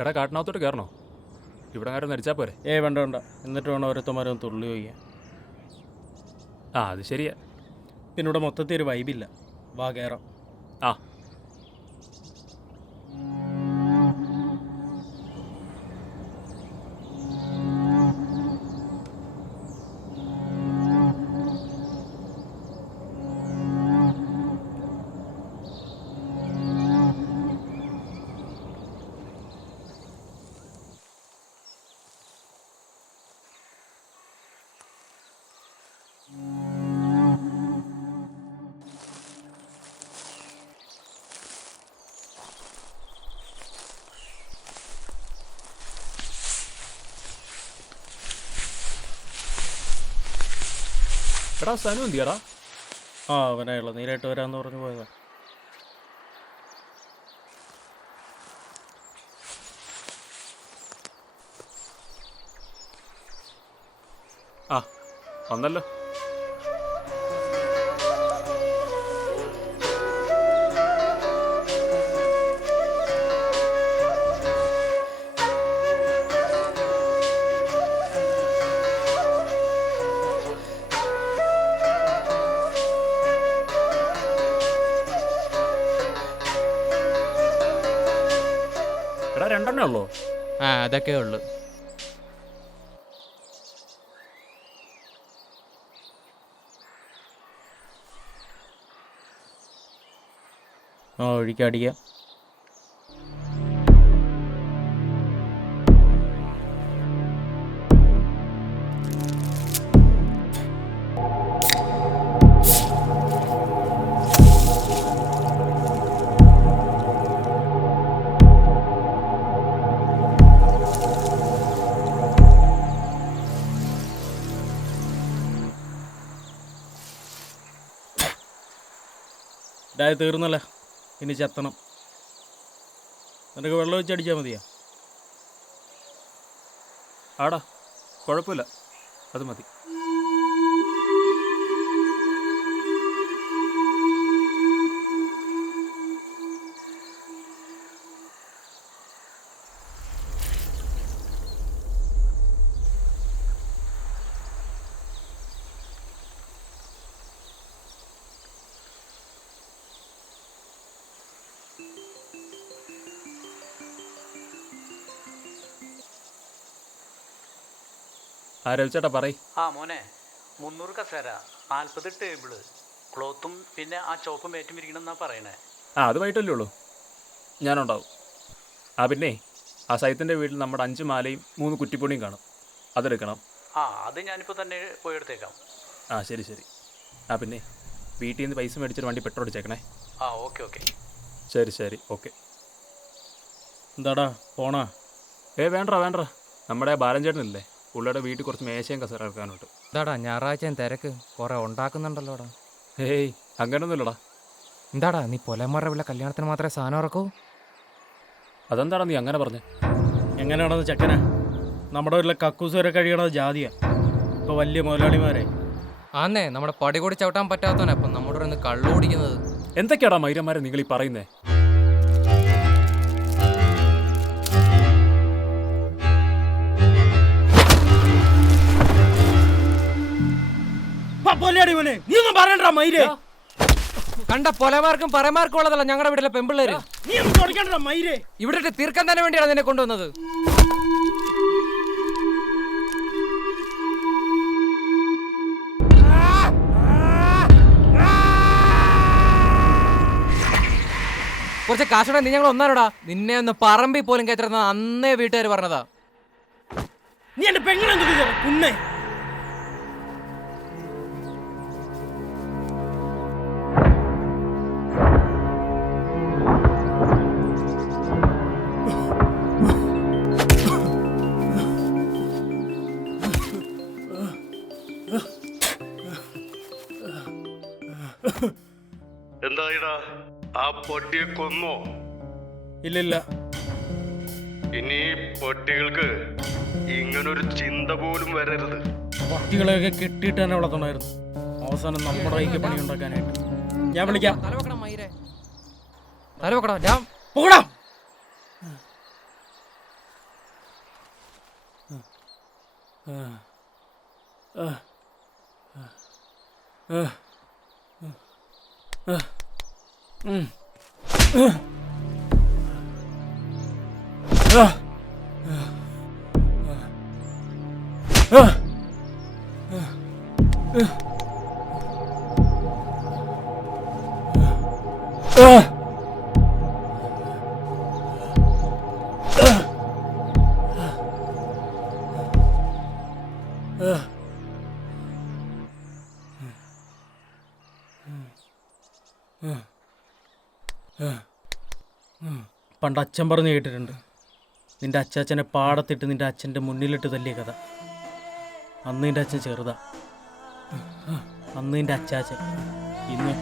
എടാ കാട്ടിനകത്തോട്ട് കയറണോ? ഇവിടെ ആരും നരിച്ചാൽ പോരെ? വേണ്ട വേണ്ട. എന്നിട്ട് വേണം ഓരോരുത്തന്മാരൊന്ന് തുള്ളി വയ്ക്കാൻ. ആ അത് ശരിയാ. പിന്നെ ഇവിടെ മൊത്തത്തിൽ ഒരു വൈബില്ല. വാ കയറാം. ആ എടാ സനു എന്തിയാടാ? അവനായുള്ള നീരായിട്ട് വരാമെന്ന് പറഞ്ഞു പോയതാ. ആ വന്നല്ലോ. എടാ രണ്ടെണ്ണേ ഉള്ളൂ? അതൊക്കെ ഉള്ളു. ഒഴിക്കടിക്കാം. ഇതായത് തീർന്നല്ലേ, ഇനി ചെത്തണം. നിനക്ക് വെള്ളം ഒഴിച്ചടിച്ചാൽ മതിയാ? ആടാ കുഴപ്പമില്ല, അത് മതി. രവിച്ചേട്ടാ പറയ്. മോനെ 300 കസേര, 40 ടേബിള്, ക്ലോത്തും പിന്നെ ആ ചോപ്പ് മേറ്റും ഇരിക്കണം എന്നാ പറയണേ. അത് വൈകിട്ടല്ലേ ഉള്ളൂ, ഞാനുണ്ടാവും. പിന്നെ ആ സൈത്തിൻ്റെ വീട്ടിൽ നമ്മുടെ 5 മാലയും 3 കുറ്റിപ്പുണിയും കാണും, അതെടുക്കണം. അത് ഞാനിപ്പോൾ തന്നെ പോയി എടുത്തേക്കാം. ശരി ശരി. പിന്നെ വീട്ടിൽ നിന്ന് പൈസ മേടിച്ചിട്ട് വണ്ടി പെട്രോൾ അടിച്ചേക്കണേ. Okay okay. ശരി ശരി ഓക്കെ. എന്താടാ പോണാ? വേണ്ട, നമ്മുടെ ബാലൻചേട്ടനില്ലേ, പുള്ളിയുടെ വീട്ടിൽ കുറച്ച് മേശയും കസേര ഇറക്കാനുണ്ട്. എന്താടാ ഞായറാഴ്ച തിരക്ക് കുറെ ഉണ്ടാക്കുന്നുണ്ടല്ലോടാ? അങ്ങനൊന്നുമില്ലടാ. എന്താടാ നീ പൊലമറ വല്ല കല്യാണത്തിന് മാത്രമേ സാധനം ഇറക്കൂ? അതെന്താടാ നീ അങ്ങനെ പറഞ്ഞേ? എങ്ങനെയാണെന്ന് ചെക്കനാ, നമ്മുടെ വീട്ടിലെ കക്കൂസ് വരെ കഴിയണത് ജാതിയാ. ഇപ്പോൾ വലിയ മുതലാളിമാരെ ആന്നേ നമ്മുടെ പടി കൂടി ചവിട്ടാൻ പറ്റാത്തവനെ അപ്പം നമ്മുടെ ഒന്ന് കള്ളു കുടിക്കുന്നത്. എന്തൊക്കെയാടാ മൈരന്മാരെ നിങ്ങൾ ഈ പറയുന്നേ? കണ്ട പൊലമാർക്കും പറമാർക്കും ഉള്ളതല്ല ഞങ്ങളുടെ വീട്ടിലെ പെമ്പിള്ളേര്. ഇവിടെ തീർക്കാൻ തന്നെ വേണ്ടിയാണ് നിന്നെ കൊണ്ടുവന്നത്. കുറച്ച് കാശോടെ നീ ഞങ്ങൾ ഒന്നാലോടാ. നിന്നെ ഒന്ന് പറമ്പിൽ പോലും കയറ്റുന്ന അന്നേ വീട്ടുകാർ പറഞ്ഞതാ. നീ എന്റെ പെങ്ങളെ എന്തായിടാ, ആ പൊട്ടിയെ കൊന്നോ? ഇല്ലില്ല. ഇനി പൊട്ടികൾക്ക് ഇങ്ങനൊരു ചിന്ത പോലും വരരുത്. പട്ടികളെയൊക്കെ കെട്ടിയിട്ട് തന്നെ വളർത്തണമായിരുന്നു. അവസാനം നമ്മുടെ കൈക്ക് പണി ഉണ്ടാക്കാനായിട്ട്. ഞാൻ വിളിക്കാം. തലവെക്കടാ. പോകടാ. പണ്ട് അച്ഛൻ പറഞ്ഞു കേട്ടിട്ടുണ്ട്, നിന്റെ അച്ചാച്ചനെ പാടത്തിട്ട് നിന്റെ അച്ഛൻ്റെ മുന്നിലിട്ട് തല്ലിയ കഥ. അന്ന് നിന്റെ അച്ഛൻ ചെറുതാ, അന്ന് നിന്റെ അച്ചാച്ചൻ. ഇന്ന്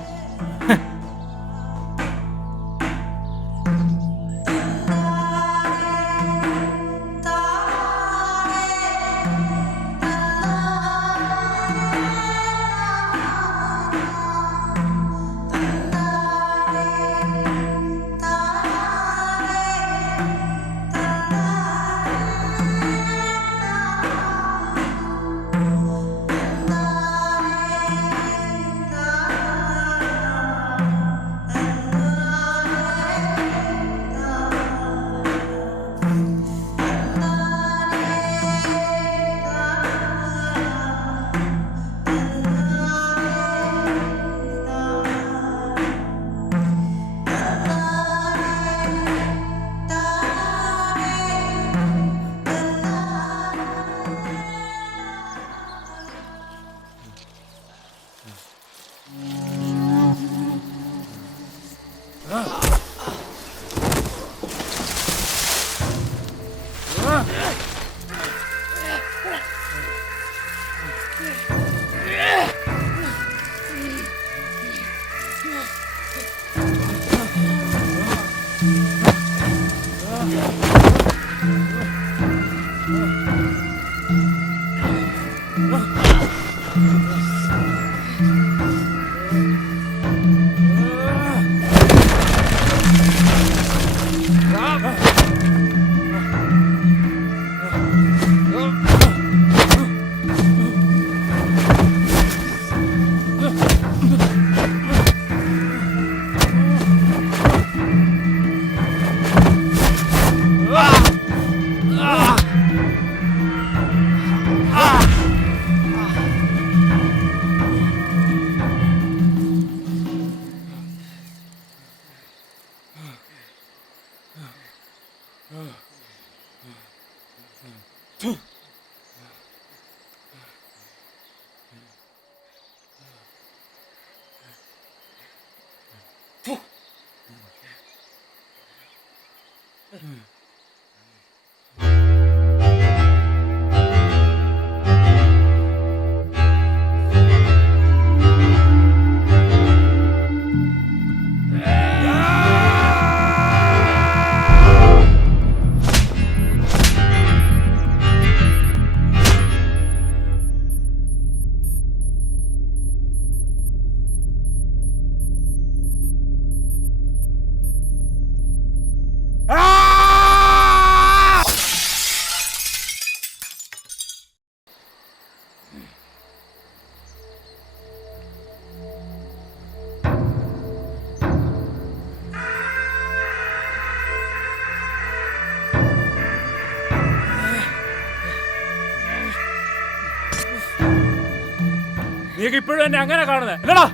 നീക്ക് ഇപ്പോഴും എന്നെ അങ്ങനെ കാണുന്നത് അല്ലടാ?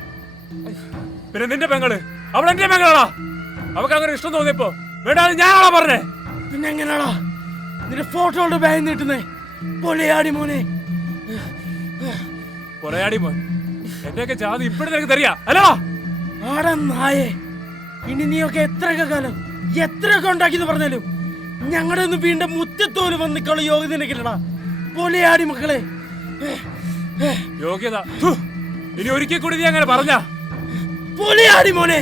പിന്നെ നിന്റെ പെങ്ങള് അവൾ എന്റെ പെങ്ങളാടാ. അവക്ക് അങ്ങനെ ഇഷ്ടം തോന്നിയപ്പോ വേണ്ടാതെ ഞാനാണോ പറഞ്ഞേ? പിന്നെ എങ്ങനെയാടാ നിന്റെ ഫോട്ടോയുടെ ബാഗ് നീട്ടുന്നേ? പൊളിയാടി മോനെ, പൊറയാടി മോൻ. എന്റെയൊക്കെ ജാതി ഇപ്പോഴും നിനക്ക് തരിക അല്ലടാ? ആടാ നായേ, ഇനി നീയൊക്കെ എത്രയൊക്കെ കാലം എത്രയൊക്കെ ഉണ്ടാക്കിന്ന് പറഞ്ഞാലും ഞങ്ങളുടെ ഒന്ന് വീണ്ടും മുറ്റത്തോല് വന്നിക്കുള്ള യോഗ്യത നിനക്കില്ലടാ. പൊളിയാടി മക്കളെ. യോഗ്യത ഇനി ഒരിക്കൽ കൂടി നീ അങ്ങനെ പറഞ്ഞ പൊളിയാടി മോനെ.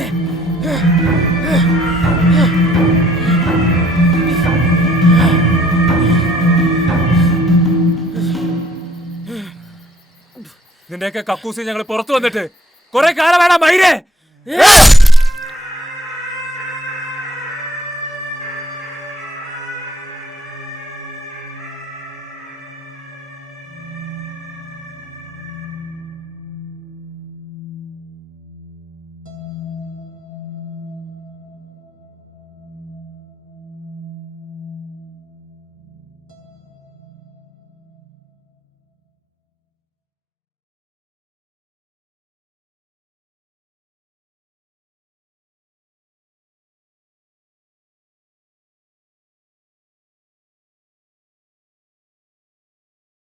നിന്റെയൊക്കെ കക്കൂസി ഞങ്ങൾ പുറത്തു വന്നിട്ട് കുറെ കാലം വേണം മൈരേ.